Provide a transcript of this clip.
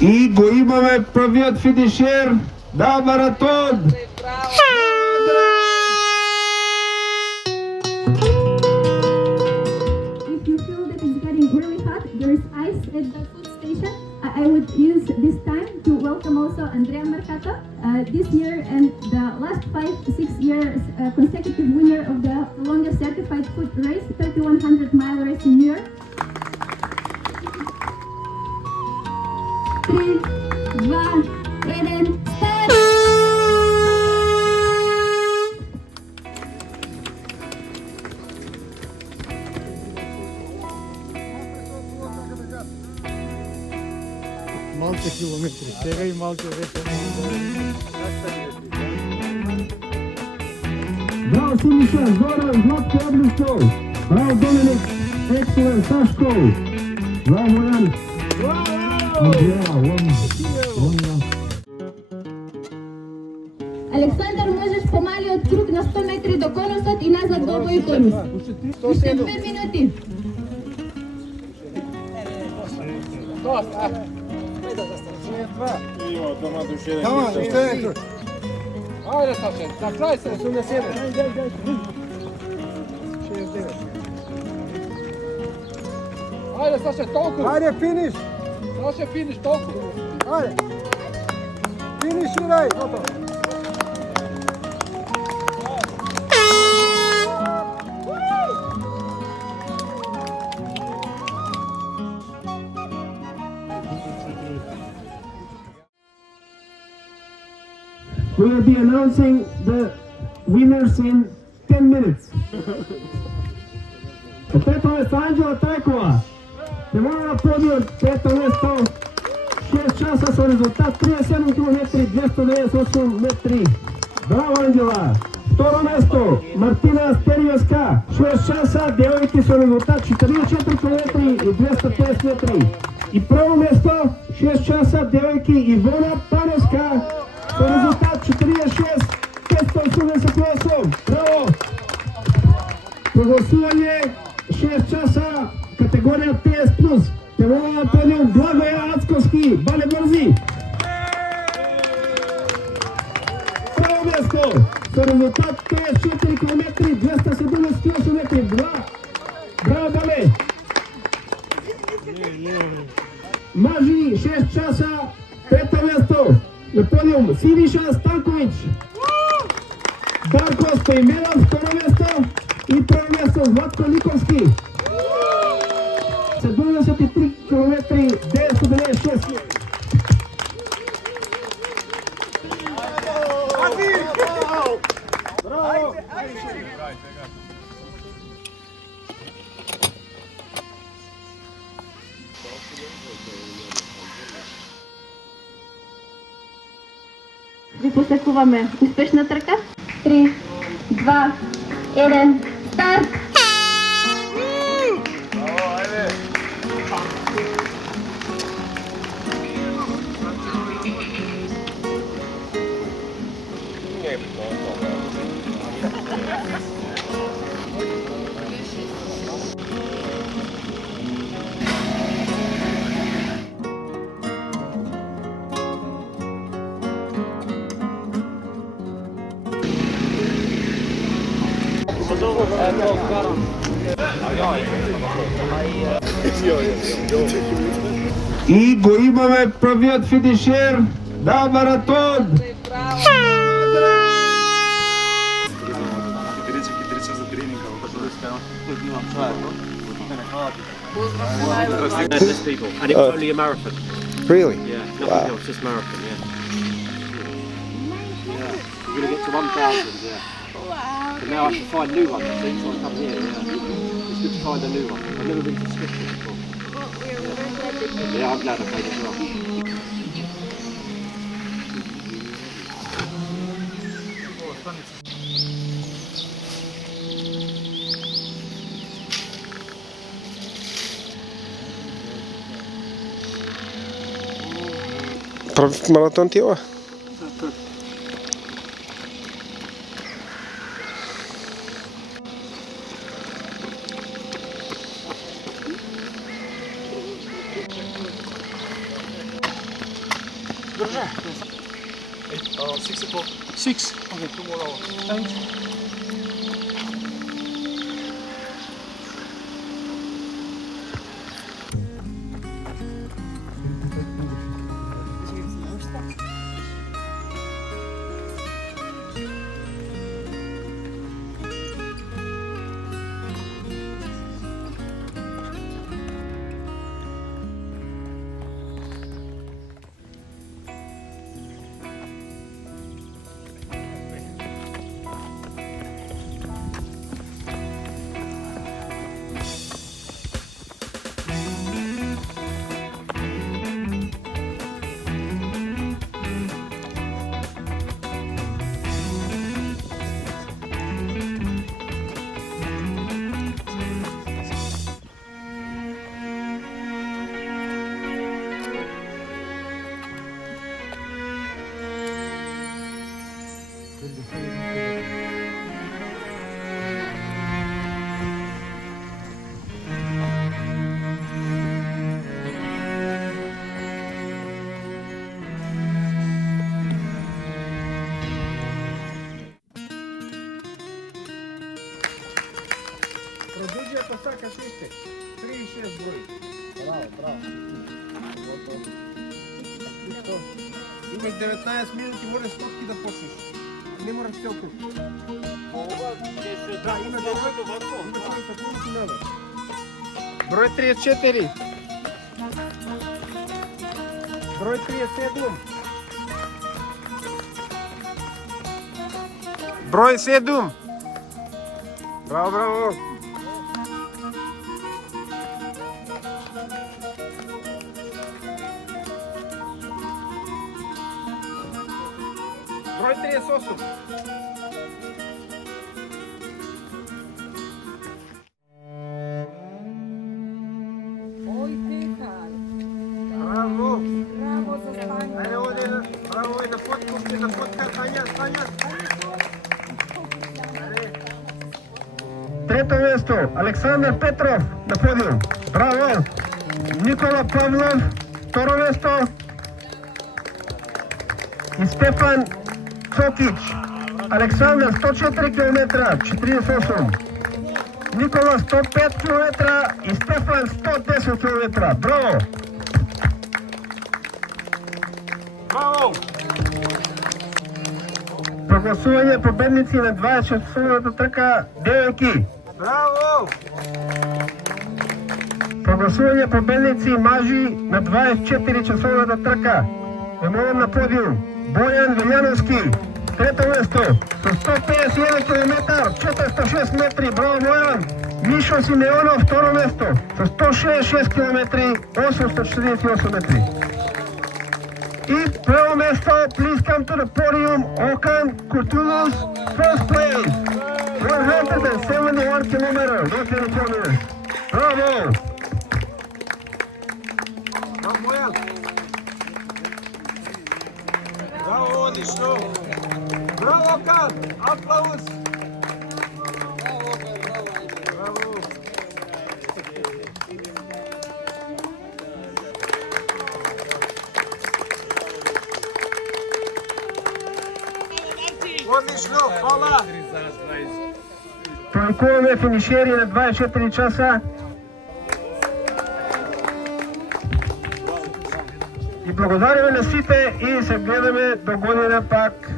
И го имаме првиот финишер на маратон. If you feel that it's getting really hot, there is ice at the food station. I would use this time to welcome also Andrea Mercato, this year and the last 5-6 years consecutive winner of the longest certified food race, 3100-mile race in New York. 3, 2, 1, start! Малце километри, сега и малце веќе. Браво Симиша, Зоран, Златко, одлично. Браво Доменик, екселент, Сашко. Браво Ян. Александър, можеш по-малиот круг на 100 метри до конусот и назад долу и конус. Уште 2 минути. Ајде, Саше, на крај се, су на себе. Ајде, Саше, толку. Ајде, финиш. Саше, финиш, толку. Ајде. Финиширај. We will be announcing the winners in 10 minutes. Пето место Анđela Трайкова. Превода на подиум, пето место, 6 часа со резултат 37 км 298 метри. Браво Анđela! Второ место Мартина Астериевска, 6 часа, девојки со резултат 44 км и 250 метри. И прво место 6 часа, девојки Ивона Паневска со резултат 46 588. Браво! Прогласување 6 часа, категорија PS+. Превода на подиум Благоја Ацковски, Бале Брзи. Прво место со резултат 54 км 278 метри. Браво Бале! Мажи 6 часа, трето место на подиум Синиша Станковиќ. Дарко Стоименов, второ место и прво место Златко Никовски. 73 км 996. Браво! Ви посекуваме успешна трка. 3, 2, 1, старт! И го имаме првиот финишер на маратон. There's people, and it was only a marathon. Really? Yeah, nothing else, just marathon. Yeah. We're gonna get to 1,000. Yeah. Wow. But now I have to find new ones. So I come here. Yeah. It's good to find a new one. I've never been to Scotland before. Yeah, I'm glad I played as well. Прв маратон ти е ова? 6 o'clock. 6? Okay, 2 more hours. Thanks. Продължията сака шесте. 36 брои. Браво. Имаш 19 минути, можеш стотки да почнеш. Не мораш цел тук. Да, има 10 секунди надо. Брой 34. Брой 37. Брой 7. Браво. Брой 38. Ой, Петар. Браво. Браво за Таня. Айде, оди, браво и на подкупки, на подка, Таня. Трето место, Александър Петров на подиум. Браво. Никола Павлов, второ место. И Стефан Цокич. Александър 104 км, 48. Никола 105 км и Стефан 110 км. Браво! Браво! Прогласување победници на 26-часовната трка девојки. Браво! Прогласување победници мажи на 24-часовната трка. Ме молам на подиум. Бојан Вилјановски, трето место, со 151 км, 406 метри, браво Бојан. Мишо Симеонов, второ место, со 166 км, 848 метри. И прво место, please come to the podium, Okan Kurtulus, first place, 171 km, 1 km. Браво! Браво Бојан! Браво, одлично! Браво, Кан! Аплауз! Браво! Одлично, хвала! Толкуваме финишери на 24 часа. И благодариме на сите и се гледаме до година пак.